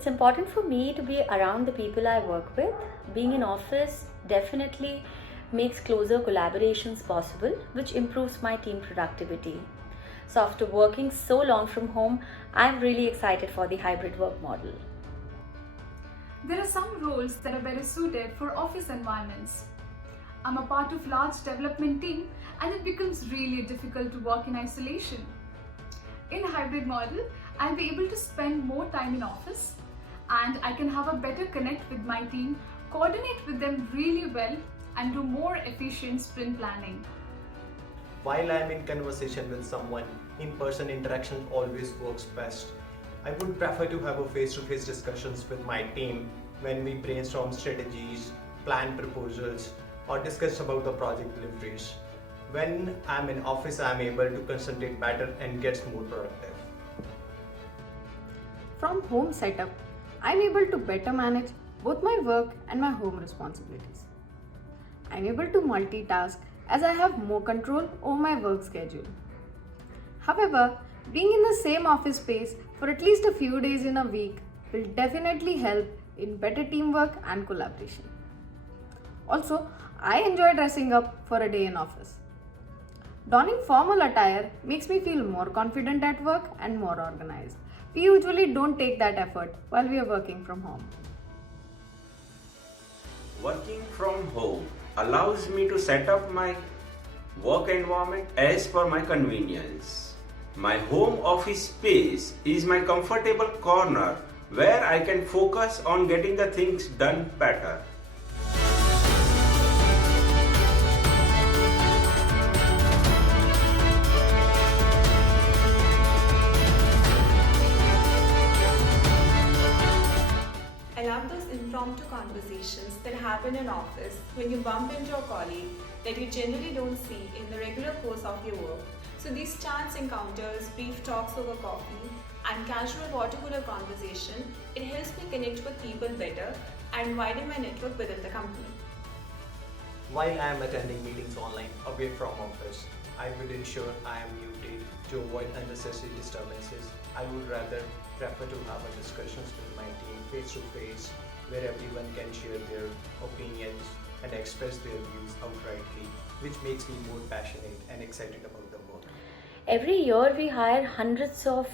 It's important for me to be around the people I work with. Being in office definitely makes closer collaborations possible, which improves my team productivity. So after working so long from home, I'm really excited for the hybrid work model. There are some roles that are better suited for office environments. I'm a part of large development team and it becomes really difficult to work in isolation. In a hybrid model, I'll be able to spend more time in office and I can have a better connect with my team, coordinate with them really well and do more efficient sprint planning. While I am in conversation with someone, in-person interaction always works best. I would prefer to have a face-to-face discussions with my team when we brainstorm strategies, plan proposals, or discuss about the project deliveries. When I'm in office, I'm able to concentrate better and get more productive. From home setup, I'm able to better manage both my work and my home responsibilities. I'm able to multitask as I have more control over my work schedule. However, being in the same office space for at least a few days in a week will definitely help in better teamwork and collaboration. Also, I enjoy dressing up for a day in office. Donning formal attire makes me feel more confident at work and more organized. We usually don't take that effort while we are working from home. Working from home allows me to set up my work environment as per my convenience. My home office space is my comfortable corner where I can focus on getting the things done better. I love those impromptu conversations that happen in office when you bump into a colleague that you generally don't see in the regular course of your work. So these chance encounters, brief talks over coffee, and casual water cooler conversation, it helps me connect with people better and widen my network within the company. While I am attending meetings online away from office, I would ensure I am muted to avoid unnecessary disturbances. I would rather prefer to have a discussions with my team face to face, where everyone can share their opinions and express their views outrightly, which makes me more passionate and excited about the work. Every year we hire hundreds of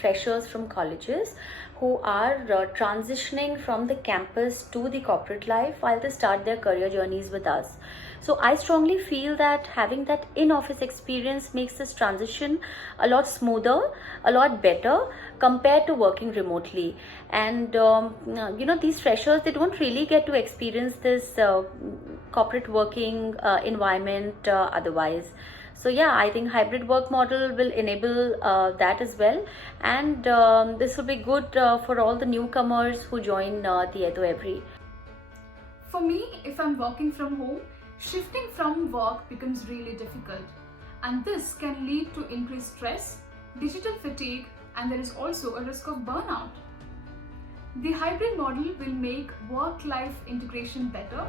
freshers from colleges who are transitioning from the campus to the corporate life while they start their career journeys with us. So I strongly feel that having that in-office experience makes this transition a lot smoother, a lot better compared to working remotely. And these freshers, they don't really get to experience this corporate working environment otherwise. So yeah, I think hybrid work model will enable that as well, and this will be good for all the newcomers who join the Edo Every. For me, if I'm working from home, shifting from work becomes really difficult, and this can lead to increased stress, digital fatigue, and there is also a risk of burnout. The hybrid model will make work-life integration better.